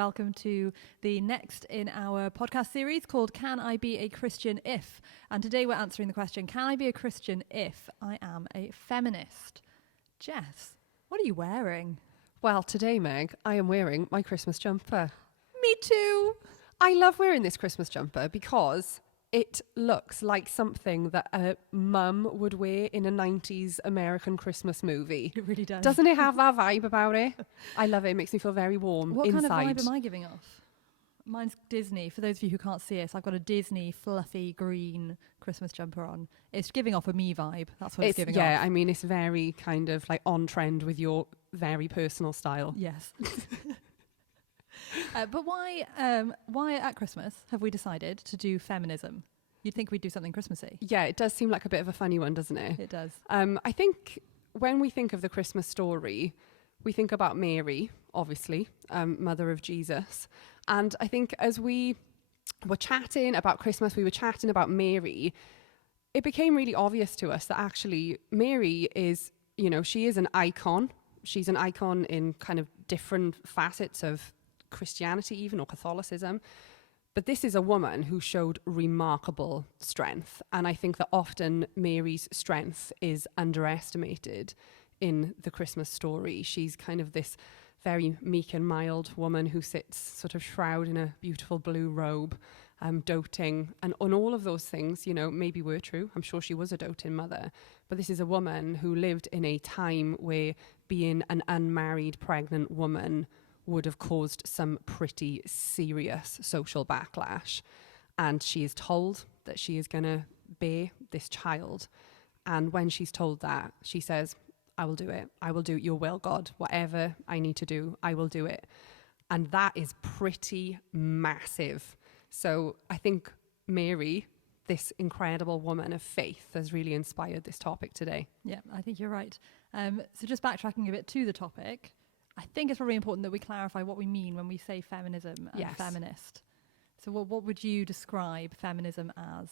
welcome to the next in our podcast series called Can I Be a Christian If? And today we're answering the question, can I be a Christian if I am a feminist? Jess, what are you wearing? Well, today, Meg, I am wearing my Christmas jumper. Me too. I love wearing this Christmas jumper because it looks like something that a mum would wear in a 90s American Christmas movie. It really does. Doesn't it have that vibe about it? I love it. It makes me feel very warm What inside. kind of vibe am I giving off? Mine's Disney. For those of you who can't see it, so I've got a Disney fluffy green Christmas jumper on. It's giving off a me vibe. That's what it's giving off. Yeah, I mean, it's very kind of like on trend with your very personal style. Yes. But why at Christmas have we decided to do feminism? You'd think we'd do something Christmassy. Yeah, it does seem like a bit of a funny one, doesn't it? It does. I think when we think of the Christmas story, we think about Mary, obviously, mother of Jesus. And I think as we were chatting about Christmas, we were chatting about Mary, it became really obvious to us that actually Mary is, she is an icon. She's an icon in kind of different facets of Christianity even, or Catholicism. But this is a woman who showed remarkable strength. And I think that often Mary's strength is underestimated in the Christmas story. She's kind of this very meek and mild woman who sits sort of shrouded in a beautiful blue robe, doting. And on all of those things, maybe were true. I'm sure she was a doting mother. But this is a woman who lived in a time where being an unmarried pregnant woman would have caused some pretty serious social backlash. And she is told that she is going to bear this child. And when she's told that, she says, I will do it. I will do your will, God. Whatever I need to do, I will do it. And that is pretty massive. So I think Mary, this incredible woman of faith, has really inspired this topic today. Yeah, I think you're right. So just backtracking a bit to the topic, I think it's really important that we clarify what we mean when we say feminism and feminist. So what would you describe feminism as?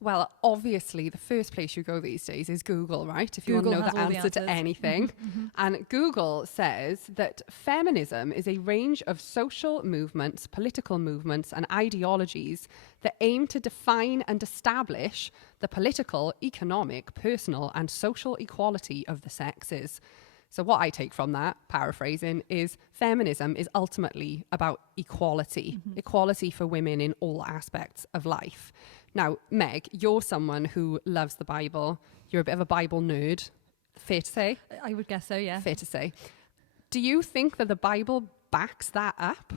Well, obviously, the first place you go these days is Google, right? If you want to know the answer to anything. Mm-hmm. And Google says that feminism is a range of social movements, political movements, and ideologies that aim to define and establish the political, economic, personal, and social equality of the sexes. So what I take from that, paraphrasing, is feminism is ultimately about equality, equality for women in all aspects of life. Now, Meg, you're someone who loves the Bible. You're a bit of a Bible nerd. Fair to say? I would guess so, yeah. Fair to say. Do you think that the Bible backs that up?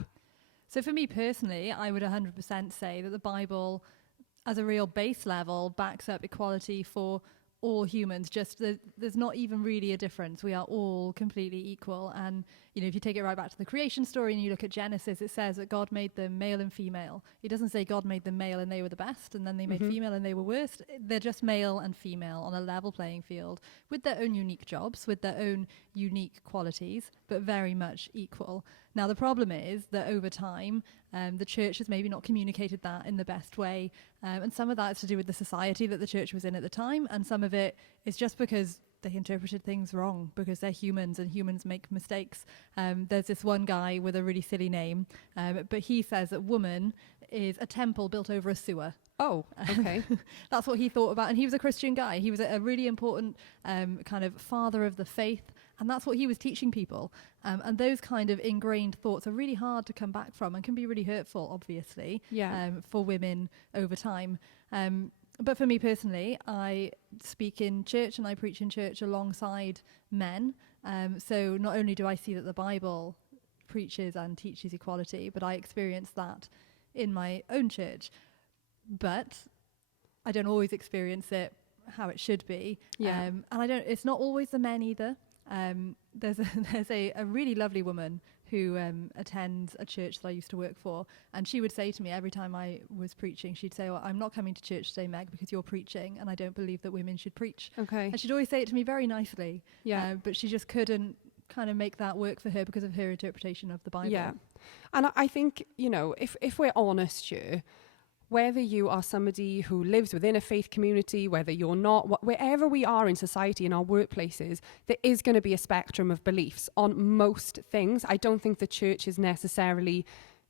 So for me personally, I would 100% say that the Bible, as a real base level, backs up equality for all humans. Just there's not even really a difference. We are all completely equal. And if you take it right back to the creation story and you look at Genesis, it says that God made them male and female. It doesn't say God made them male and they were the best and then they made female and they were worst. They're just male and female on a level playing field with their own unique jobs, with their own unique qualities, but very much equal. Now the problem is that over time the church has maybe not communicated that in the best way, and some of that is to do with the society that the church was in at the time, and some of it is just because they interpreted things wrong, because they're humans and humans make mistakes. There's this one guy with a really silly name, but he says that woman is a temple built over a sewer. Oh, okay. That's what he thought about. And he was a Christian guy. He was a really important kind of father of the faith. And that's what he was teaching people. And those kind of ingrained thoughts are really hard to come back from and can be really hurtful, obviously, for women over time. But for me personally, I speak in church and I preach in church alongside men. So not only do I see that the Bible preaches and teaches equality, but I experience that in my own church. But I don't always experience it how it should be. And it's not always the men either. There's a really lovely woman who attends a church that I used to work for, and she would say to me every time I was preaching, she'd say, well, I'm not coming to church today, Meg, because you're preaching and I don't believe that women should preach. Okay. And she'd always say it to me very nicely, but she just couldn't kind of make that work for her because of her interpretation of the Bible. Yeah. And I think, if we're honest here, whether you are somebody who lives within a faith community, whether you're not, wherever we are in society, in our workplaces, there is going to be a spectrum of beliefs on most things. I don't think the church is necessarily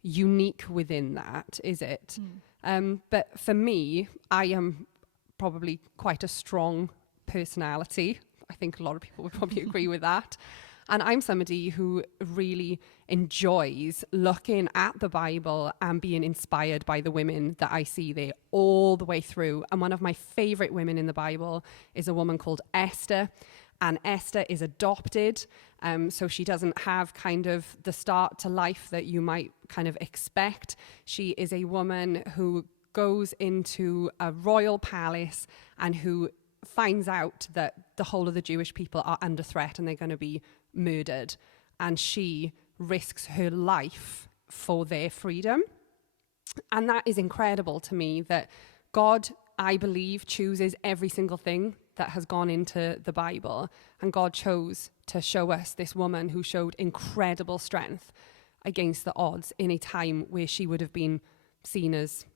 unique within that, is it? But for me, I am probably quite a strong personality. I think a lot of people would probably agree with that. And I'm somebody who really enjoys looking at the Bible and being inspired by the women that I see there all the way through. And one of my favorite women in the Bible is a woman called Esther. And Esther is adopted, so she doesn't have kind of the start to life that you might kind of expect. She is a woman who goes into a royal palace and who finds out that the whole of the Jewish people are under threat and they're going to be murdered. And she risks her life for their freedom. And that is incredible to me, that God, I believe, chooses every single thing that has gone into the Bible. And God chose to show us this woman who showed incredible strength against the odds in a time where she would have been seen as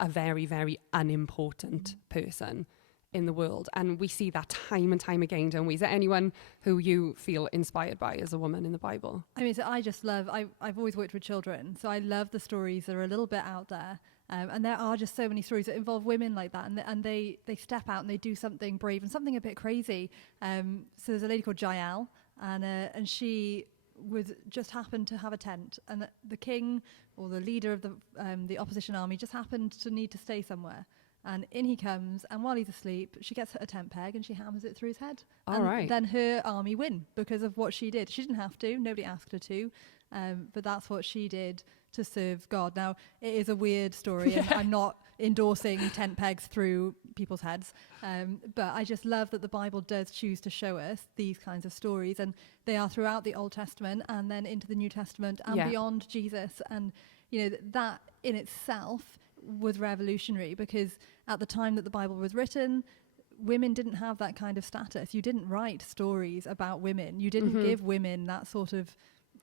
a very, very unimportant person in the world. And we see that time and time again, don't we? Is there anyone who you feel inspired by as a woman in the Bible? I mean, so I just love, I've always worked with children, so I love the stories that are a little bit out there. And there are just so many stories that involve women like that, and they step out and they do something brave and something a bit crazy. So there's a lady called Jael, and she would just happen to have a tent, and the king or the leader of the opposition army just happened to need to stay somewhere. And in he comes, and while he's asleep, she gets a tent peg and she hammers it through his head. Then her army win because of what she did. She didn't have to, nobody asked her to, but that's what she did to serve God. Now, it is a weird story, and I'm not endorsing tent pegs through people's heads, but I just love that the Bible does choose to show us these kinds of stories, and they are throughout the Old Testament and then into the New Testament and beyond Jesus. And, you know, that in itself was revolutionary, because at the time that the Bible was written, women didn't have that kind of status. You didn't write stories about women. You didn't give women that sort of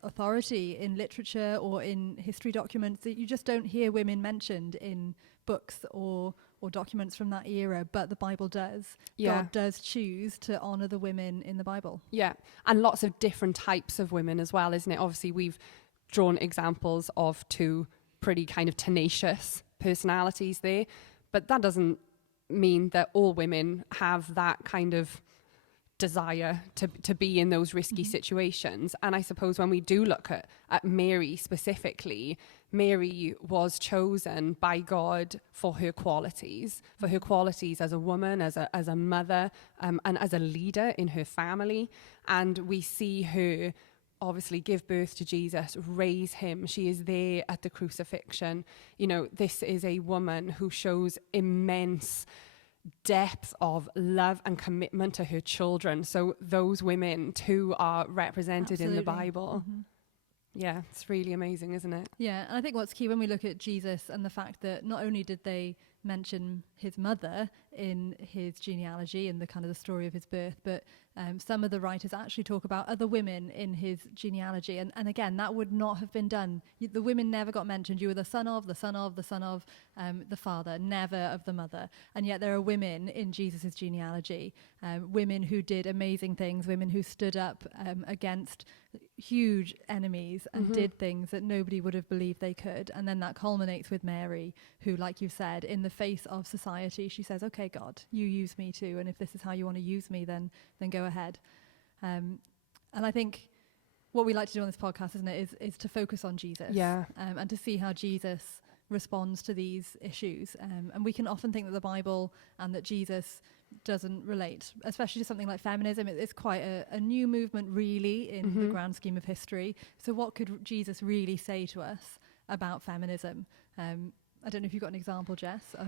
authority in literature or in history documents. That you just don't hear women mentioned in books or documents from that era, but the Bible does. God does choose to honor the women in the Bible. Yeah, and lots of different types of women as well, isn't it? Obviously, we've drawn examples of two pretty kind of tenacious personalities there, but that doesn't mean that all women have that kind of desire to be in those risky situations. And I suppose when we do look at Mary specifically, Mary was chosen by God for her qualities as a woman, as a mother, and as a leader in her family. And we see her obviously give birth to Jesus, raise him. She is there at the crucifixion. You know, this is a woman who shows immense depth of love and commitment to her children. So those women too are represented in the Bible. Yeah, it's really amazing, isn't it? Yeah, and I think what's key when we look at Jesus and the fact that not only did they mention his mother in his genealogy and the kind of the story of his birth, but some of the writers actually talk about other women in his genealogy, and again, that would not have been done. The women never got mentioned. You were the son of the father, never of the mother. And yet there are women in Jesus's genealogy, women who did amazing things, women who stood up against huge enemies and did things that nobody would have believed they could. And then that culminates with Mary, who, like you said, in the face of society, she says, okay, God, you use me too, and if this is how you want to use me, then go ahead. And I think what we like to do on this podcast, isn't it, is to focus on Jesus, and to see how Jesus responds to these issues. And we can often think that the Bible and that Jesus doesn't relate, especially to something like feminism. It's quite a new movement, really, in the grand scheme of history. So what could Jesus really say to us about feminism? I don't know if you've got an example, Jess, of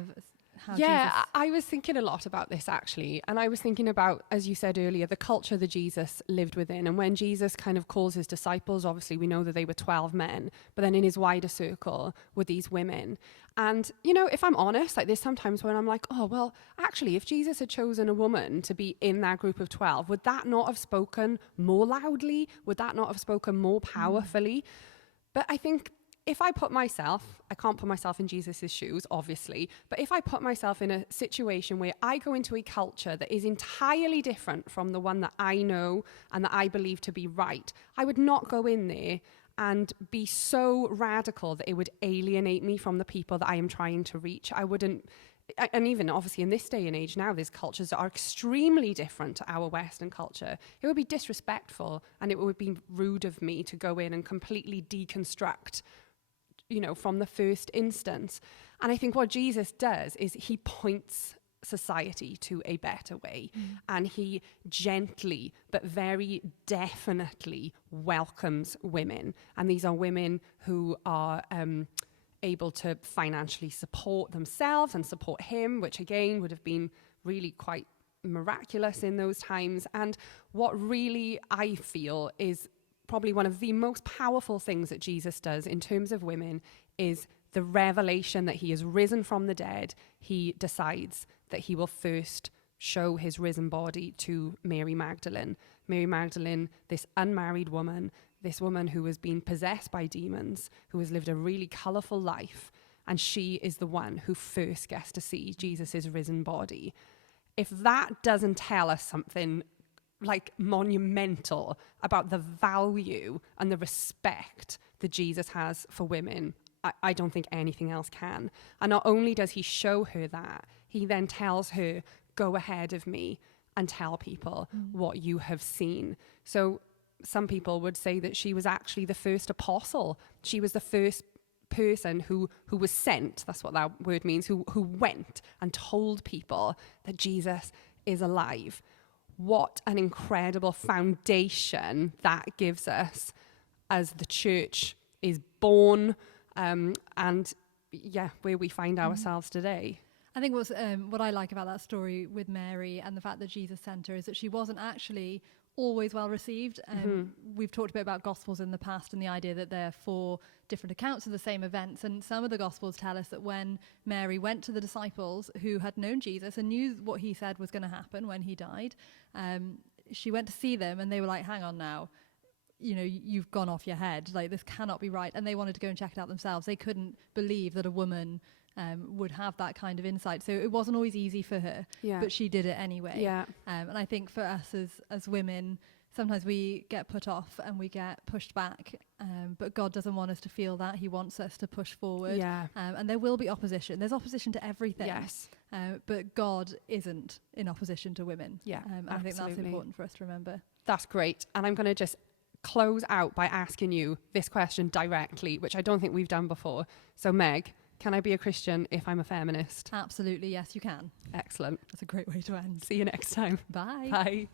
how Jesus... I was thinking a lot about this, actually. And I was thinking about, as you said earlier, the culture that Jesus lived within. And when Jesus kind of calls his disciples, obviously we know that they were 12 men, but then in his wider circle were these women. And, you know, if I'm honest, like there's sometimes when I'm like, oh, well, actually, if Jesus had chosen a woman to be in that group of 12, would that not have spoken more loudly? Would that not have spoken more powerfully? But I think if I put myself, I can't put myself in Jesus's shoes, obviously, but if I put myself in a situation where I go into a culture that is entirely different from the one that I know and that I believe to be right, I would not go in there and be so radical that it would alienate me from the people that I am trying to reach. I wouldn't, and even obviously in this day and age now, there's cultures that are extremely different to our Western culture. It would be disrespectful and it would be rude of me to go in and completely deconstruct, from the first instance. And I think what Jesus does is he points society to a better way, and he gently but very definitely welcomes women. And these are women who are able to financially support themselves and support him, which again would have been really quite miraculous in those times. And what really I feel is probably one of the most powerful things that Jesus does in terms of women is the revelation that he has risen from the dead. He decides that he will first show his risen body to Mary Magdalene. Mary Magdalene, this unmarried woman, this woman who has been possessed by demons, who has lived a really colourful life, and she is the one who first gets to see Jesus' risen body. If that doesn't tell us something like monumental about the value and the respect that Jesus has for women, I don't think anything else can. And not only does he show her that, he then tells her, go ahead of me and tell people what you have seen. So some people would say that she was actually the first apostle. She was the first person who was sent, that's what that word means, who went and told people that Jesus is alive. What an incredible foundation that gives us as the church is born, and where we find ourselves today. I think what I like about that story with Mary and the fact that Jesus sent her is that she wasn't actually always well received. We've talked a bit about Gospels in the past and the idea that there are 4 different accounts of the same events. And some of the Gospels tell us that when Mary went to the disciples who had known Jesus and knew what he said was going to happen when he died, she went to see them and they were like, hang on now, you've gone off your head. Like, this cannot be right. And they wanted to go and check it out themselves. They couldn't believe that a woman would have that kind of insight. So it wasn't always easy for her, but she did it anyway. And I think for us as women, sometimes we get put off and we get pushed back, but God doesn't want us to feel that. He wants us to push forward. And there will be opposition. There's opposition to everything. But God isn't in opposition to women. And I think that's important for us to remember. That's great. And I'm going to just close out by asking you this question directly, which I don't think we've done before. So Meg, can I be a Christian if I'm a feminist? Absolutely, yes, you can. Excellent. That's a great way to end. See you next time. Bye. Bye.